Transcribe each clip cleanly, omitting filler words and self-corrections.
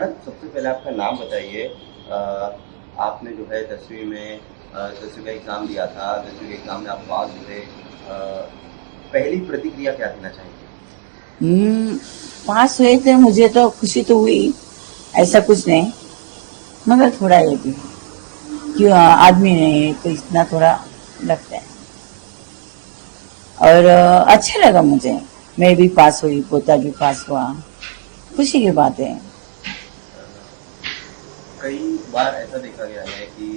Madam सबसे पहले आपका नाम बताइए। आपने जो है 10वीं में 10वीं का एग्ज़ाम दिया था, 10वीं के एग्ज़ाम में आप पास हुए। पहली प्रतिक्रिया क्या देना चाहेंगे? हम्म, पास हुए थे, मुझे तो खुशी तो हुई, ऐसा कुछ नहीं। मगर थोड़ा ये भी क्यों आदमी नहीं तो इतना थोड़ा लगता है। और अच्छा लगा मुझे। मैं भी पास हुई, पोता भी पास हुआ, खुशी की बात है। अ, कई बार ऐसा देखा गया है कि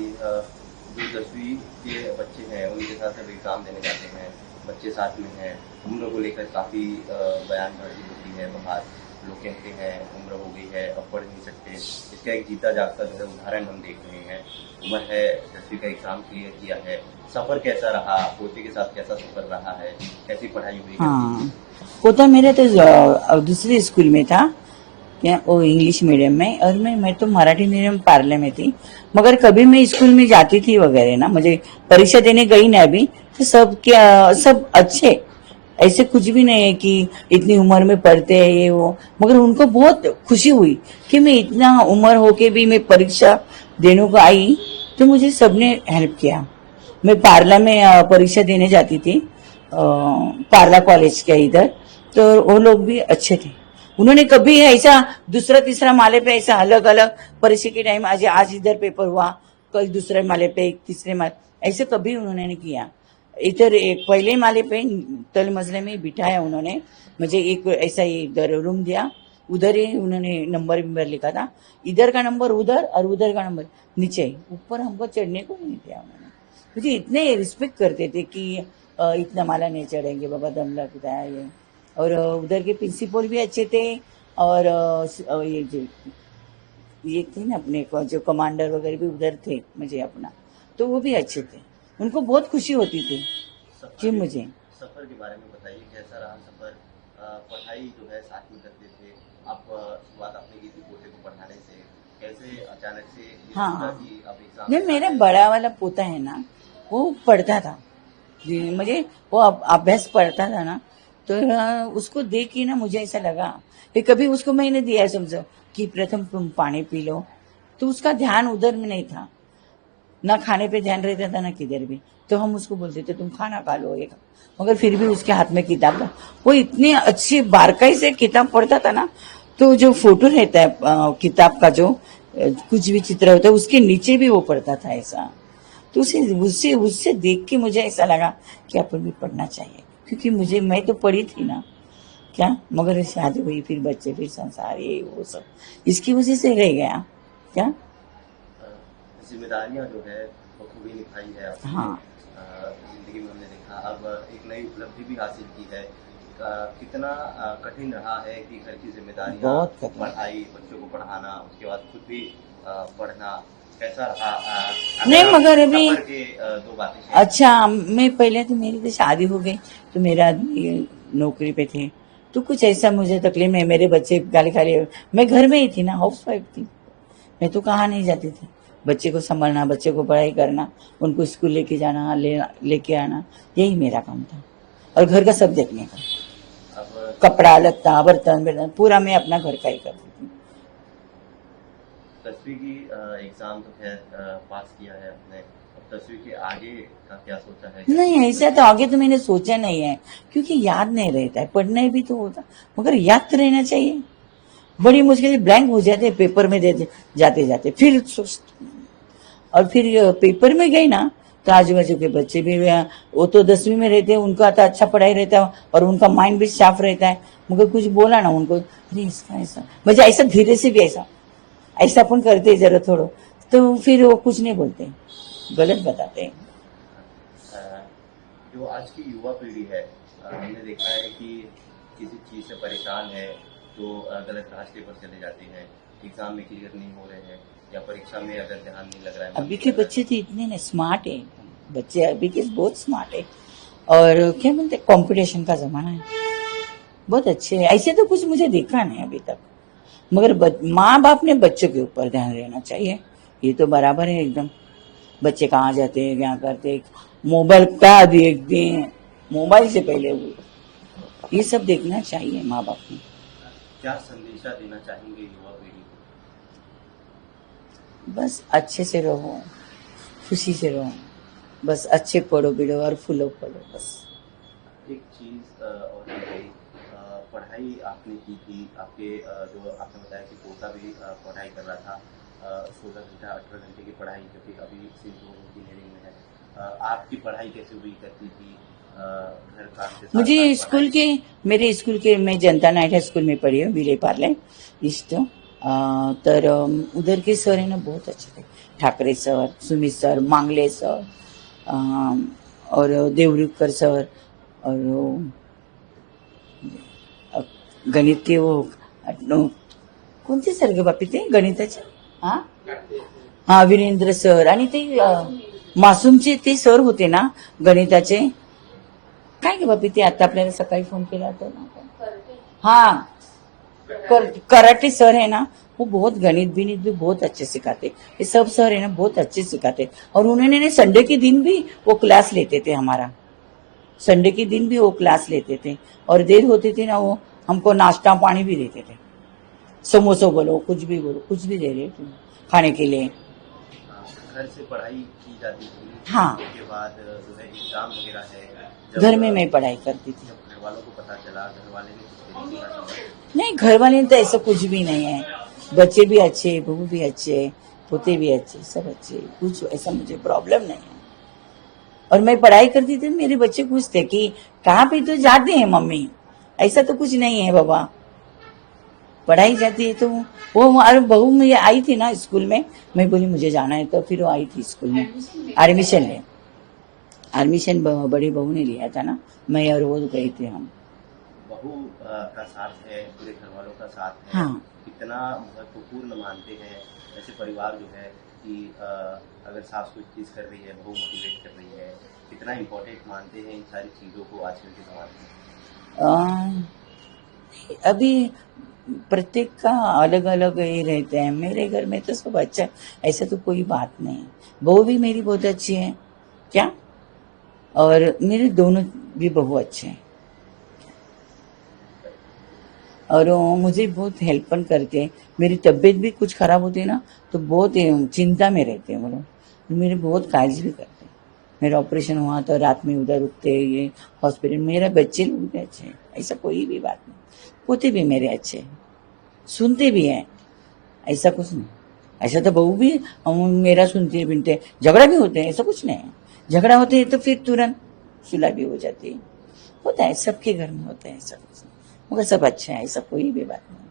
जो 10वीं के बच्चे हैं, उनके साथ जब एग्ज़ाम देने जाते हैं, बच्चे साथ में हैं, उम्र को लेकर काफ़ी बयानबाज़ी होती है बाहर। लोग कहते हैं उम्र हो गई है, अब पढ़ नहीं सकते। इसका एक जीता जागता जो है उदाहरण हम देख रहे हैं। उम्र है, 10वीं का एग्ज़ाम क्लियर किया है। सफ़र कैसा रहा? पोते के साथ कैसा सफ़र रहा है? कैसी पढ़ाई हुई घर की? हाँ, पोता मेरे तो दूसरे स्कूल में था, क्या वो इंग्लिश मीडियम में, और मैं तो मराठी मीडियम पार्ले में थी। मगर कभी मैं स्कूल में जाती थी वगैरह ना, मुझे परीक्षा देने गई ना अभी, तो सब क्या सब अच्छे, ऐसे कुछ भी नहीं है कि इतनी उम्र में पढ़ते हैं ये वो। मगर उनको बहुत खुशी हुई कि मैं इतना उम्र होके भी मैं परीक्षा देने को आई, तो मुझे सबने हेल्प किया। मैं पार्ला में परीक्षा देने जाती थी, पार्ला कॉलेज के इधर, तो वो लोग भी अच्छे थे। उन्होंने कभी ऐसा दूसरा तीसरा माले पे ऐसा अलग अलग परीक्षा के टाइम, आज आज इधर पेपर हुआ, कल दूसरे माले पे, तीसरे माले, ऐसे कभी उन्होंने नहीं किया। इधर एक पहले माले पे तल मजले में बिठाया उन्होंने, मुझे एक ऐसा इधर रूम दिया, उधर ही उन्होंने नंबर विंबर लिखा था, इधर का नंबर उधर और उधर का नंबर नीचे, ऊपर हमको चढ़ने को नहीं दिया उन्होंने। मुझे इतने रिस्पेक्ट करते थे कि इतना माला नहीं चढ़ेंगे बाबा, दम लगता है ये। और उधर के प्रिंसिपल भी अच्छे थे। और ये जो ये थे ना अपने को जो कमांडर वगैरह भी उधर थे मुझे अपना, तो वो भी अच्छे थे। उनको बहुत खुशी होती थी सफ़र कि के मुझे। सफ़र के बारे में बताइए, कैसा रहा सफ़र? पढ़ाई जो है साथ में करते थे। आप शुरुआत आपने की थी पोते को पढ़ाने से। कैसे अचानक से ये हाँ सोचा हाँ, कि अब एग्ज़ाम नहीं देना मेरा है? बड़ा वाला पोता है ना, वो पढ़ता था जी, मुझे वो अभ्यास पढ़ता था ना, तो उसको देख के ना मुझे ऐसा लगा कि कभी उसको मैंने दिया समझो कि प्रथम तुम पानी पी लो, तो उसका ध्यान उधर में नहीं था, ना खाने पे ध्यान रहता था ना किधर भी। तो हम उसको बोलते थे तुम खाना खा लो ये, मगर फिर भी उसके हाथ में किताब था। वो इतनी अच्छी बारकाई से किताब पढ़ता था ना, तो जो फोटो रहता है किताब का जो कुछ भी चित्र होता है उसके नीचे भी वो पढ़ता था ऐसा। तो उसे उससे उससे देख के मुझे ऐसा लगा कि अपन भी पढ़ना चाहिए, क्योंकि मुझे मैं तो पढ़ी थी ना क्या, मगर शादी हुई, फिर बच्चे, फिर संसार, ये वो सब इसकी वजह से रह गया क्या। अ, ज़िम्मेदारियाँ जो है बखूबी निभाई है आपने। हाँ, ज़िंदगी में हमने देखा, अब एक नई उपलब्धि भी हासिल की है। कितना कठिन रहा है कि घर की ज़िम्मेदारियाँ, बहुत कठिन। पढ़ाई, बच्चों को पढ़ाना, उसके बाद खुद भी पढ़ना, कैसा रहा? अगर नहीं आप मगर अभी, सफ़र के 2 बातें शेयर करें। अच्छा मैं पहले तो मेरी तो शादी हो गई, तो मेरा आदमी नौकरी पे थे, तो कुछ ऐसा मुझे तकलीफ नहीं, मेरे बच्चे गाली खाली, मैं घर में ही थी ना, हाउस वाइफ थी। मैं तो कहाँ नहीं जाती थी। बच्चे को संभालना, बच्चे को पढ़ाई करना, उनको स्कूल लेके जाना, लेके आना, यही मेरा काम था। और घर का सब देखने का, अब कपड़ा लत्ता बर्तन बर्तन पूरा मैं अपना घर का ही करती थी। 10वीं की एग्ज़ाम तो खैर पास किया है आपने। अब 10वीं के आगे का क्या सोचा है? कैसी नहीं ऐसा तो उपलब्धि? आगे तो मैंने सोचा नहीं है, क्योंकि याद नहीं रहता है, पढ़ना भी तो होता, मगर याद तो रहना चाहिए। बड़ी मुश्किल से ब्लैंक हो जाते पेपर में देते जाते जाते, फिर और फिर पेपर में गई ना, तो आजू बाजू के बच्चे भी वो तो 10वीं में रहते हैं, उनका तो अच्छा पढ़ाई रहता है और उनका माइंड भी साफ रहता है। मगर कुछ बोला ना उनको, अरे इसका ऐसा, मुझे ऐसा धीरे से भी ऐसा ऐसा अपन करते जरा थोड़ा, तो फिर वो कुछ नहीं बोलते, गलत बताते हैं। अ, जो आज की युवा पीढ़ी है, हमने देखा है कि किसी चीज़ से परेशान है तो गलत रास्ते पर चले जाते हैं। एग्ज़ाम में क्लियर नहीं हो रहे हैं या परीक्षा में अगर ध्यान नहीं लग रहा है, मन अभी नहीं के लग रहा बच्चे है। तो इतने ना स्मार्ट है एकदम, बच्चे अभी के बहुत स्मार्ट है। और क्या बोलते, कंपटीशन का जमाना है, बहुत अच्छे है, ऐसे तो कुछ मुझे देखा नहीं अभी तक। मगर माँ बाप ने बच्चों के ऊपर ध्यान रहना चाहिए, ये तो बराबर है एकदम। बच्चे कहाँ जाते हैं क्या करते हैं, मोबाइल क्या देखते हैं, मोबाइल से पहले ये सब देखना चाहिए माँ बाप ने। क्या संदेशा देना चाहेंगे युवा पीढ़ी को? बस अच्छे से रहो, खुशी से रहो, बस अच्छे पढ़ो बिढ़ो और फूलो फलो बस। एक चीज़ और रह गई, पढ़ाई आपने की थी, आपके जो आपने बताया कि पोता भी पढ़ाई कर रहा था, 16 घंटा 18 घंटे की पढ़ाई, क्योंकि अभी सिंस वो इंजीनियरिंग में है। आपकी पढ़ाई कैसे हुई करती थी, घर काम के साथ मुझे साथ स्कूल पढ़ाई? के मेरे स्कूल के मैं जनता नाईट हाई स्कूल में पढ़ी हूँ विले पार्ले ईस्ट। तर उधर के सर है ना बहुत अच्छे थे, ठाकरे सर, सुमित सर, मांगले सर, अम, और देवरुखकर सर, और गणित के वो कोणते सर ग बापी ते गणिताचे? हा हा वीरेंद्र सर आणि ते मासूमचे ते सर होते ना गणिताचे, काय ग बापी ते आता आपल्याला सकाळी फोन केला होता ना, हाँ कराटे सर है ना, वो बहुत गणित बिणित भी बहुत अच्छे सिखाते। ये सब सर है ना बहुत अच्छे सिखाते, और उन्होंने ना संडे के दिन भी वो क्लास लेते थे हमारा, संडे के दिन भी वो क्लास लेते थे, और देर होती थी ना वो हमको नाश्ता पानी भी देते थे, समोसा बोलो कुछ भी बोलो, कुछ भी दे रहे थे खाने के लिए। घर से पढ़ाई की जाती थी, हाँ उसके बाद जो है एग्ज़ाम वगैरह है, घर में मैं पढ़ाई करती थी। जब घर वालों को पता चला, घर वाले ने किस तरीके का समझा? नहीं घर वाले ने तो ऐसा कुछ भी नहीं है, बच्चे भी अच्छे, बहू भी अच्छे, पोते भी अच्छे, सब अच्छे, कुछ ऐसा मुझे प्रॉब्लम नहीं है। और मैं पढ़ाई करती थी, मेरे बच्चे पूछते कि कहाँ पे तो जाते हैं मम्मी, ऐसा तो कुछ नहीं है बाबा, पढ़ाई जाती है तो वो अरे बहू मुझे आई थी ना स्कूल में, मैं बोली मुझे जाना है, तो फिर वो आई थी स्कूल में एडमिशन ले, एडमिशन बड़ी बहू ने लिया था ना, मैं और वो गए थे हम। बहू का साथ है, पूरे घर वालों का साथ है, हाँ कितना महत्वपूर्ण मानते हैं ऐसे परिवार जो है कि अगर सास कुछ चीज़ कर रही है, बहू मोटिवेट कर रही है, कितना इम्पोर्टेंट मानते हैं इन सारी चीज़ों को आजकल के समाज में? अभी प्रत्येक का अलग अलग ये रहते हैं, मेरे घर में तो सब अच्छा, ऐसा तो कोई बात नहीं है, बहू भी मेरी बहुत अच्छी है क्या, और मेरे दोनों भी बहू अच्छे हैं, और वो मुझे बहुत हेल्प पण करते हैं, मेरी तबीयत भी कुछ खराब होती है ना तो बहुत चिंता में रहते हैं वो लोग, मेरी बहुत काळजी भी करते हैं, मेरा ऑपरेशन हुआ तो रात में उधर रुकते ये हॉस्पिटल, मेरे बच्चे लोग भी अच्छे हैं, ऐसा कोई भी बात नहीं, पोते भी मेरे अच्छे हैं, सुनते भी हैं, ऐसा कुछ नहीं, ऐसा तो बहू भी मेरा सुनती है बिनते, झगड़ा भी होते हैं, ऐसा कुछ नहीं है, झगड़ा होते हैं तो फिर तुरंत सुलह भी हो जाती है, होता है सबके घर में होता है, ऐसा कुछ नहीं, मगर सब अच्छा है, ऐसा कोई भी बात नहीं।